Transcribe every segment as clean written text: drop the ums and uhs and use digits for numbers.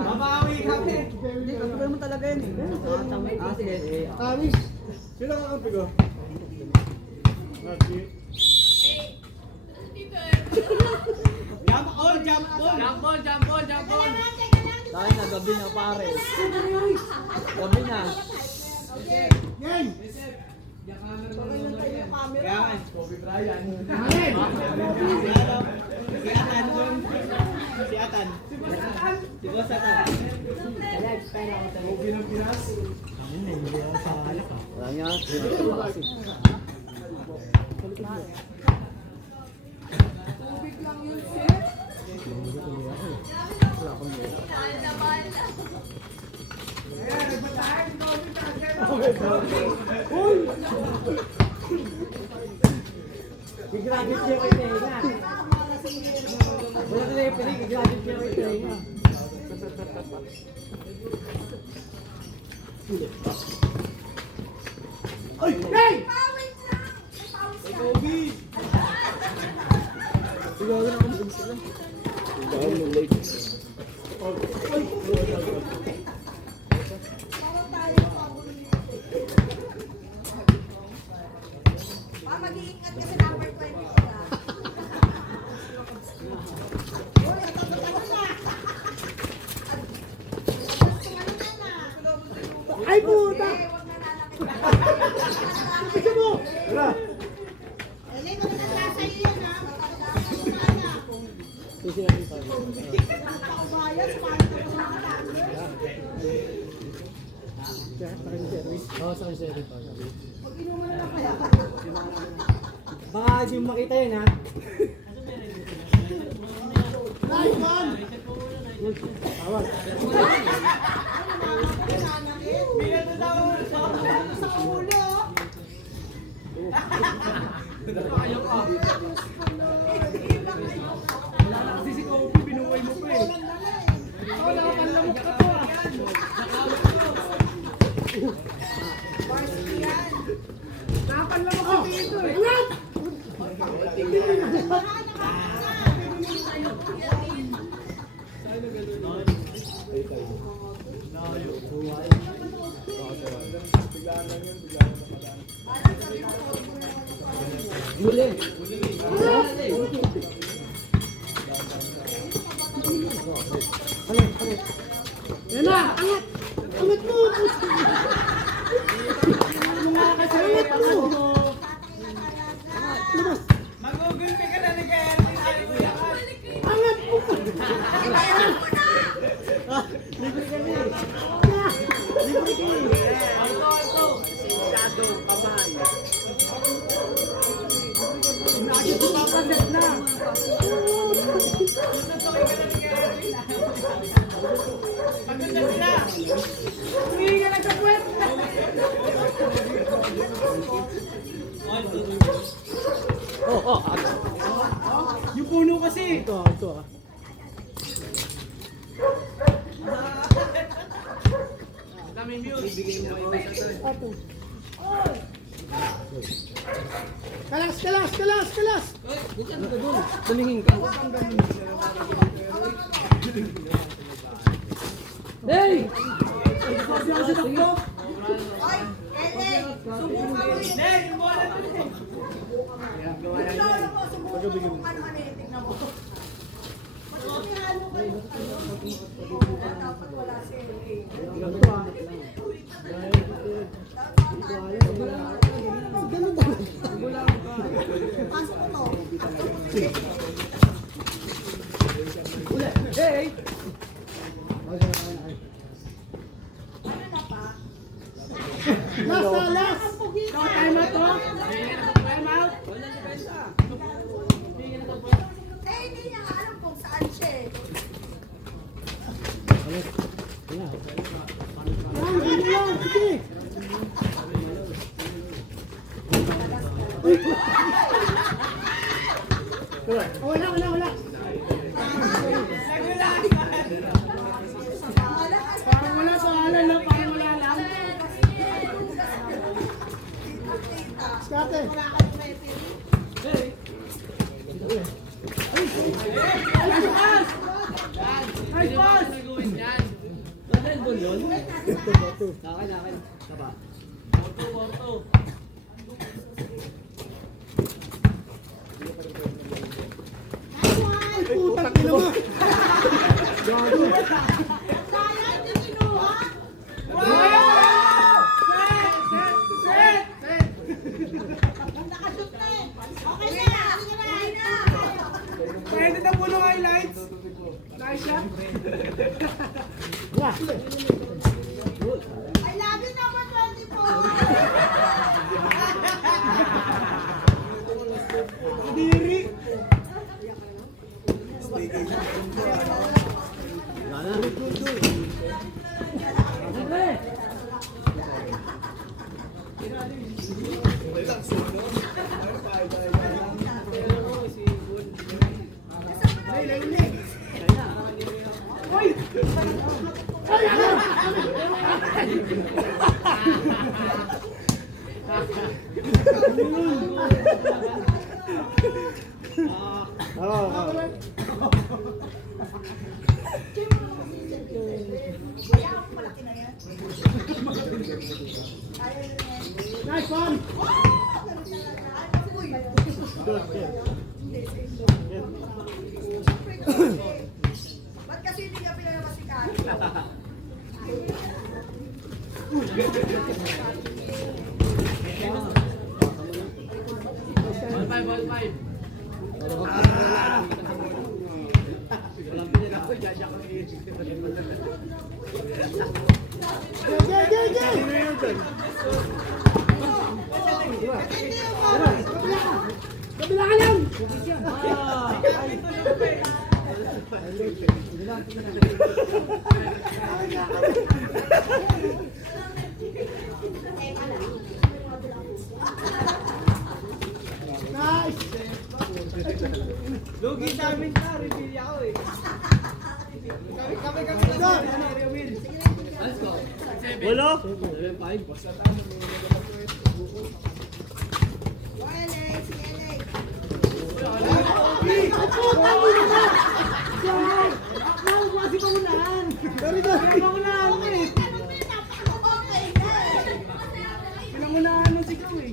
Babawi kami. Hindi, kakampi mo talaga yun eh. Tamis. Sino ang kakampi ko? Jump all, jump all. Jump all, jump all, jump all. Dahil na, gabi na pare. Gabi na. Game! Yan, Kobe Bryant. Alin! Si Atan doon. Si Atan. Si Boss Atan. Kobe ng Pinas. Wala niya. Gigraduate siya kay Tenga. Wala na yung pili, gigraduate siya kay Tenga. Ay! Hey! Kobe. Siguro na akong bilis lang. Siguro yung late. Mag-iingat ka sa number 20. Ay puta! Bisa mo! Wala! Alay, wala na nasa iyo yan, ha? Kasi natin pa. Paubayas, paano ka sa mga number? Oo, sa akin pa. Mag-inuman na lang kaya. Baka yung makita yun ha. Nice one! Tawag. Sa ulo. Kasi si Kobe, binuhay mo pa eh. Ako nakapanlamok ka to ah. Nakapanlamok ka dito eh. Huli. Yan na, angat! Angat mo! Angat mo! Labas! Mag-ugulpi ka na ni Kaya. Angat mo! Libre kami. Libre ka eh! Ito. Shadow, kamay. Papaset na! Maganda sila. Hindi ka lang sa puwet! Oh. Yung puno kasi! Ito ah. Dami mute. Ibigay mo kay Boss Atan. Kalas! Tumingin ka. Hey! Kasi ako sa takbo! Oy, Ede, subukan mo yun. Nen, yung bola to. Lolo ko, subukan mo kung ano eh. Tingnan mo. Magsumihalo kayo. Dapat wala sila eh. Pasok mo to. Hey! Ano na pa? Last! No, time out to! Time out! Eh, hindi niya nga alam kung saan siya eh. Lang! Sige! Wala! Parang wala sa alam na, parang wala lang. Skate! Wala ka yung referee. Nice pass! Nice pass! Botol yun? Botol. Akin. Saba. Boto. Ay, putang ina mo. Gago. Sayang, di kinuha. Set! Nakashoot na eh. Okay na. Okay na. Pwede na po ng highlights. Nice shot. I love you, number 24. Kadiri. Wala na. Kaya ako malaki na yan. Kaya yun yan. Nice one. Uy. Ba't kasi hindi ka pinalabas si Kari? Ball five. Walang pinag-ako. Jaja ko Kabila ka lang. Nice. Lugi sa amin ka. Reveal ako eh. Kami. Let's go. Walo? 7-5. LA, si LA. Very good. Pinangunahan eh. Pinangunahan ng sigaw eh.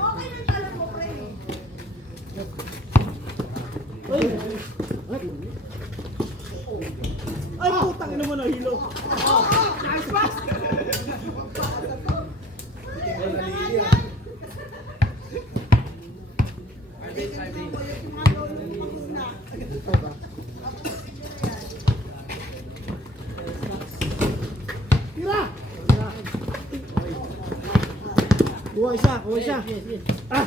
Okay na pala mo, pre. Ay, putang ina mo na hilo. Nice pass. Tira. Kuha isa. Ah.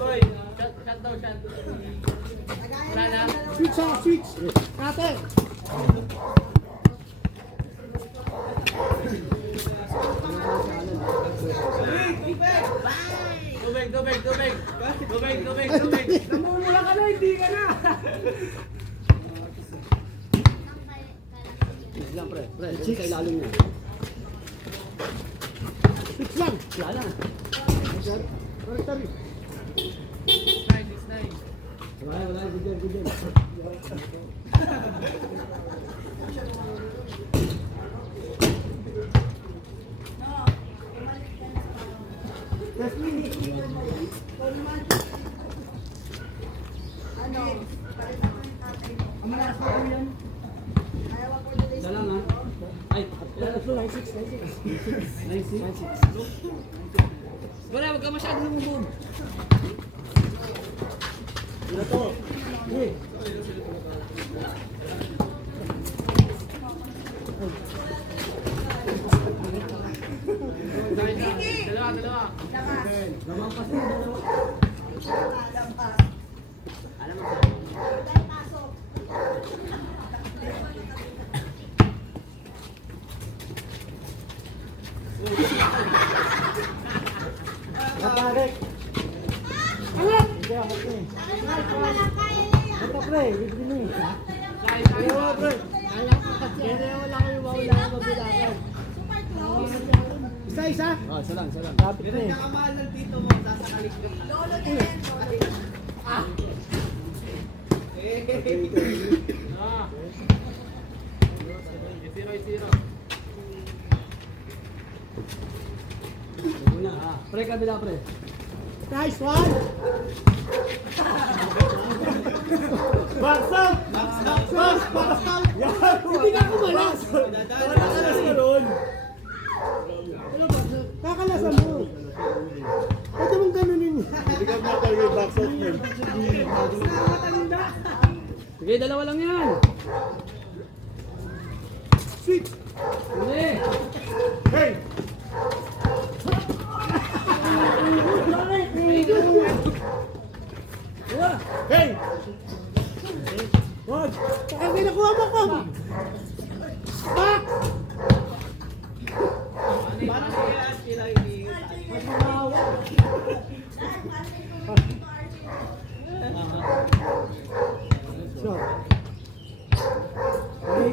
Boy. Shot daw. Wala na. Switch. Kate. Tubig. Namumula ka na, hindi ka na. Switch lang pre. Pre, doon sa ilalim niya. Switch lang. Wala na. Sorry. Nice. Wala. Good job. Ano? Parin ako yung tatay mo. Ang mga ako yan. Ayaw ako dito. Isa lang ha. Ay, Nice. Wala, wag ka masyado lumubog. Ito to. Eh. Dalawa. Labas. Lamang kasi. Labas. alam mo. Dahil pasok. Natarek. Alam! Hindi ako pre. Ito pre, bibili mo eh. Kaya. Ayaw pre. Ayaw ko kasi. Kaya wala kayo mawala ang mabilangan. Isa. Ah, isa lang. Lapit na eh. Nagkakamahal ng tito mo, sasakalik ka. Lolo na yan, lolo. Una, ah. Pre, kabila, pre. Nice one! Baksak! Baksak! Hindi ka kumalas! Kakalasan mo ron! Kakalasan mo! Pwede mong ganunin niya. Hindi ka matalagay yung baksak mo. Nakakatalanda! Sige, dalawa lang yan. Sweet! Hindi. Hey! Hey! Wag! Saka nakuha mo ko! Back! Parang sila hindi. So. Hey!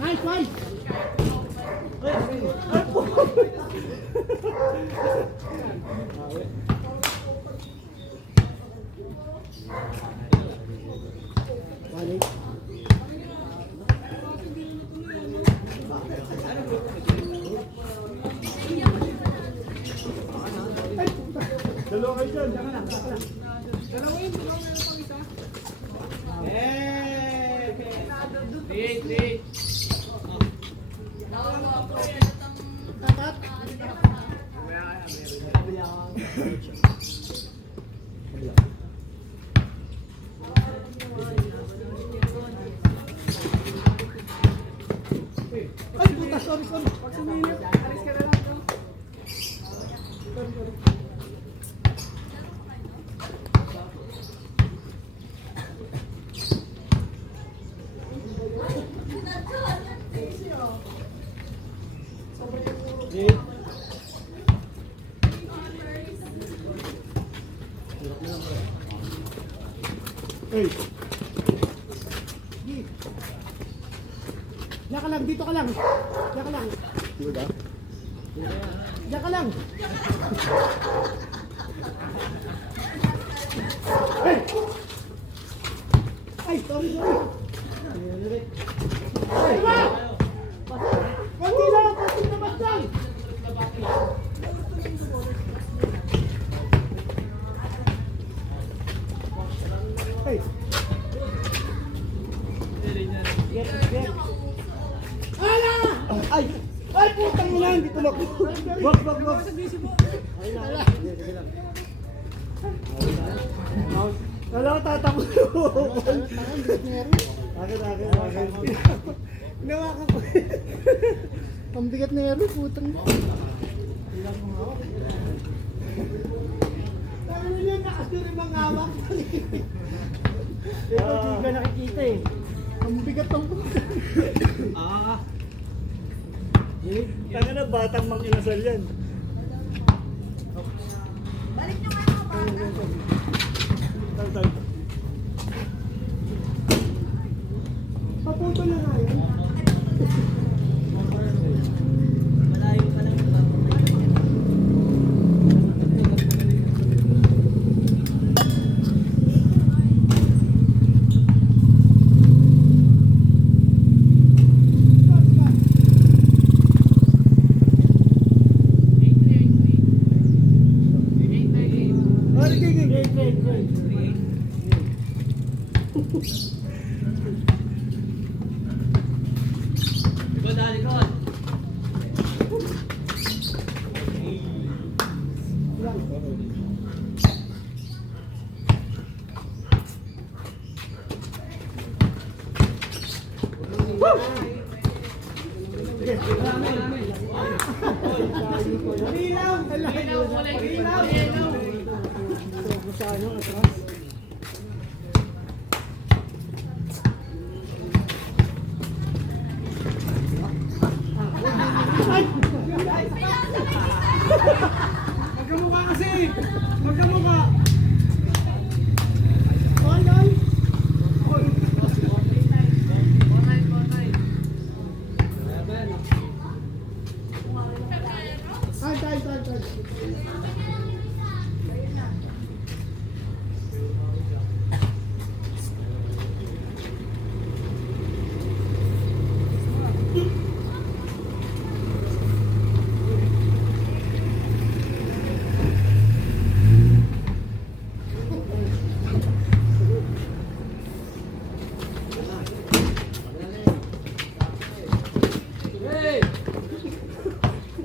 Nice, nice! Balik. Dalawa kayo dyan. Three. Ay, puta, sorry. Pag sumilip, alis ka na lang, no? Sorry. Hey. Diyan ka lang, dito ka lang. Diyan ka lang. Diyan ka lang. Hey! Ay, sorry. Ay, ma! Konti lang, konti labas lang. Hey! Get. Ala! Ay! Ay, putang ina, hindi tumakbo. Wag. Wala ko tatakbo. Akin. Ginawakan ko. Ang bigat na yero, putang. Ano yan, nakasuri mga hawak. Ito, hindi ka nakikita eh. Ang bigat ng putang. Tanga na, batang mang inasal yan. Balik nyo kayo mga bata. Tal. Paputo na nga yan. Malayo pa lang. Magkamukha kasi! Magkamukha! Oy! Hey!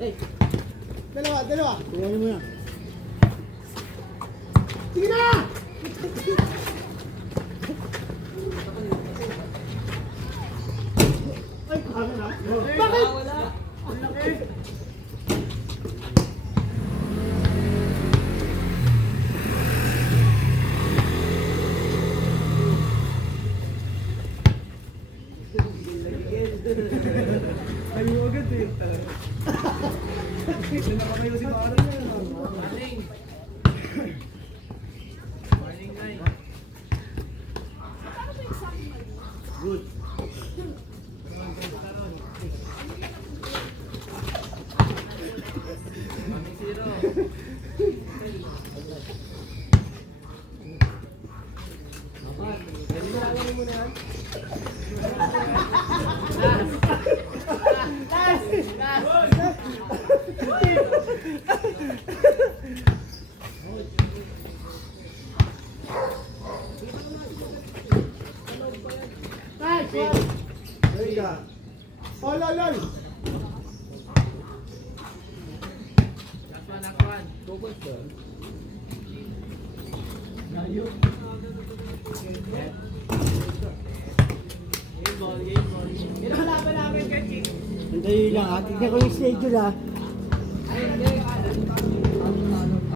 Hey! Dalawa. Tuwanin mo yan. Sige na! Ay, kami na. Bakit? Wala! Ayaw agad eh. Nakakayo si Mara niya. Morning. Morning, guys. Good. Morning, zero. Kailangan mo na yan. There ka. Oh, lol. Last one, last one. Focus ka. Game ball, game ball. Kailangan namin kay King. Sandali lang ha. Tignan ko yung schedule ha.